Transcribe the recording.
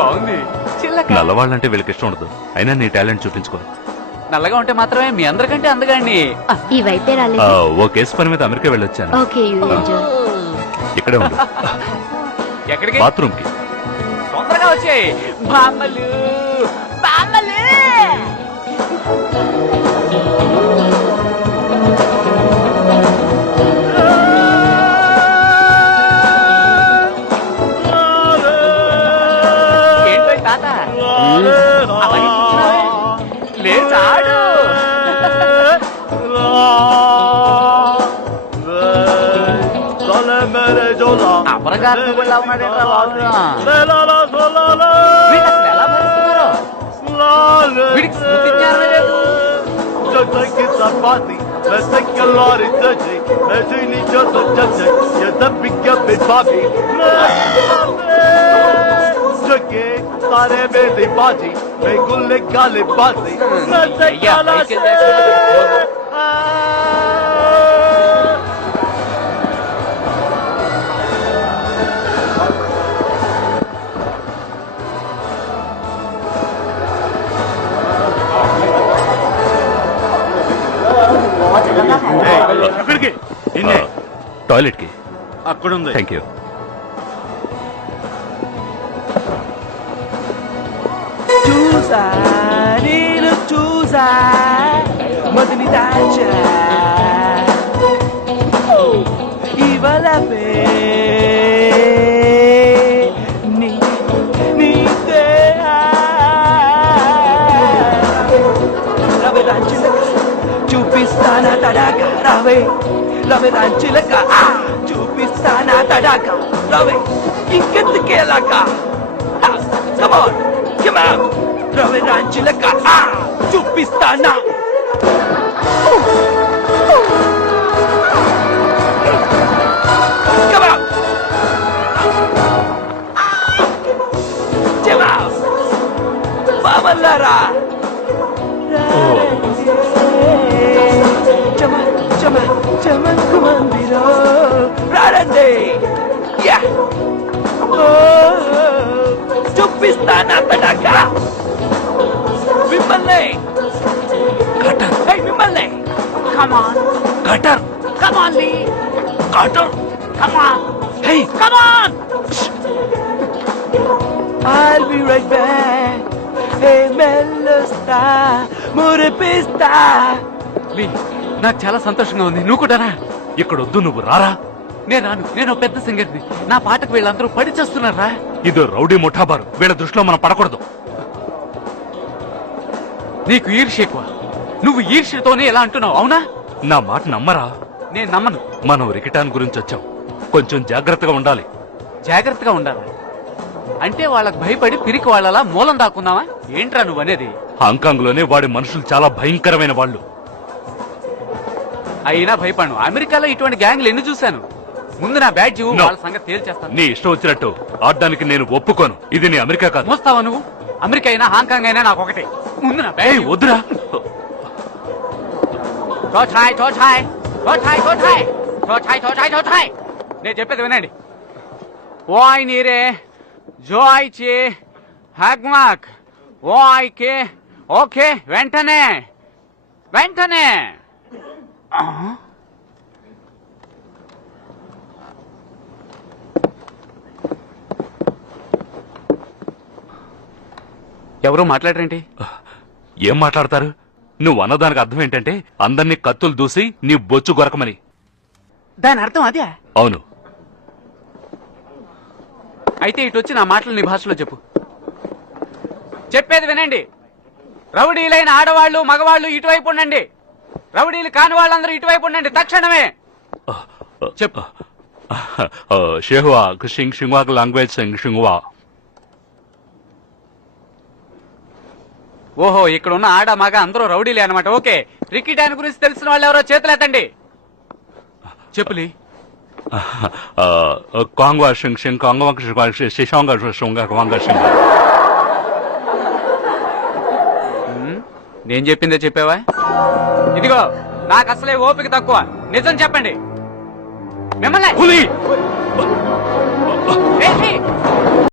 బాగుంది. నల్లవాళ్ళంటే వీళ్ళకి ఇష్టం ఉండదు, అయినా నీ టాలెంట్ చూపించుకో. నల్లగా ఉంటే మాత్రమే మీ అందరికంటే అందగాండి. ఈ వైపే రాలేదు. ఓ కేసు పని మీద అమెరికా వెళ్ళొచ్చాను. Okay, you enjoy. ఇక్కడే ఉండు. ఎక్కడికి? బాత్రూమ్ కి. తొందరగా వచ్చాయి బామ్మలు. బామ్మలు ఏంటో తాత లేచాడు. అపరగారు కూడా ఉన్నాడేట్రా బాబు. వీళ్ళు అసలు ఎలా భరిస్తున్నారో? వీడికి స్మృతి జ్ఞానమే లేదు. అయ్యా, మైకేల్ జాక్సన్. టాయిలెట్ కి. అక్కడుంది. Thank you. చూసా నేను చూసా మొదటి దాచా ఇవలపే నీతే Ravi రాంచిలక చూపిస్తానా తడాక రవే Ravi రాంచిలక చూపిస్తానా తడాక రవే ఇంకెందుకేలాక Come on, come on, Ravi రాంచిలక చూపిస్తానా. Come on, come on, బామల్లారా చమకు మందిరో రారండి. యా చూపిస్తానా తడాక మిమ్మల్ని కటర్. మిమ్మల్ని కమాన్ కటర్. కమాన్ లీ కటర్. Come on. Hey come on. I'll be right back. Hey మెల్లొస్తా మురిపిస్తా. లీ, నాకు చాలా సంతోషంగా ఉంది. నువ్వు కూడానా? ఇక్కడ వద్దు, నువ్వు రారా. నేను రాను. నేను పెద్ద సింగర్ని. నా పాటకు వీళ్ళందరూ పడి చేస్తున్నారా? ఇదో రౌడీ ముఠాబారు, వీళ్ళ దృష్టిలో మనం పడకూడదు. నీకు ఈర్ష్య ఎక్కువ. నువ్వు ఈర్ష్యతోనే ఎలా అంటున్నావు, అవునా? నా మాట నమ్మరా? నేను నమ్మను. మనం రికిటాన్ గురించి వచ్చాం, కొంచెం జాగ్రత్తగా ఉండాలి. జాగ్రత్తగా ఉండాలా అంటే వాళ్ళకు భయపడి పిరికి వాళ్ళలా మూలం దాక్కున్నావా ఏంట్రా నువ్వు అనేది? హాంకాంగ్ లోనే వాడి మనుషులు చాలా భయంకరమైన వాళ్ళు. అయినా భయపడను. అమెరికాలో ఇటువంటి గ్యాంగ్లు ఎన్ని చూశాను. ముందు నా బ్యాడ్జ్ వాళ్ళ సంగతి తేల్చేస్తాను. నీ ఇష్టం వచ్చినట్టు ఆడడానికి నేను ఒప్పుకోను. ఇది నీ అమెరికా కాదు. మోస్తావా నువ్వు? అమెరికా అయినా హాంకాంగ్ అయినా నాకు ఒకటే. ముందు నా బ్యాడ్జ్ వద్దురా. నేను చెప్పేది వినండి. ఓయ్ నీరే జోయ్ చే హ్యాగ్మాక్ ఓయ్ కే ఓకే వెంటనే వెంటనే. ఎవరో మాట్లాడరేంటి? ఏం మాట్లాడతారు? నువ్వు అన్నదానికి అర్థం ఏంటంటే అందరినీ కత్తులు దూసి నీ బొచ్చు గొరకమని. దాని అర్థం అదే? అవును. అయితే ఇటు వచ్చి నా మాటలు నీ భాషలో చెప్పు. చెప్పేది వినండి. రౌడీలైన ఆడవాళ్లు మగవాళ్లు ఇటువైపు ఉండండి. రౌడీలు కాని వాళ్ళందరూ ఇటువైపు ఉండండి తక్షణమే. చెప్పు. షేహువా సింగ్వా లాంగ్వేజ్ సింగ్వా. ఓహో, ఇక్కడ ఉన్న ఆడ మగ అందరూ రౌడీలే అనమాట. ఓకే, రికిటాన్ గురించి తెలిసిన వాళ్ళు ఎవరో చేతులెత్తండి. చెప్పులి. నేను చెప్పిందే చెప్పావా? ఇదిగో, నాకు అసలే ఓపిక తక్కువ. నిజం చెప్పండి. మిమ్మల్ని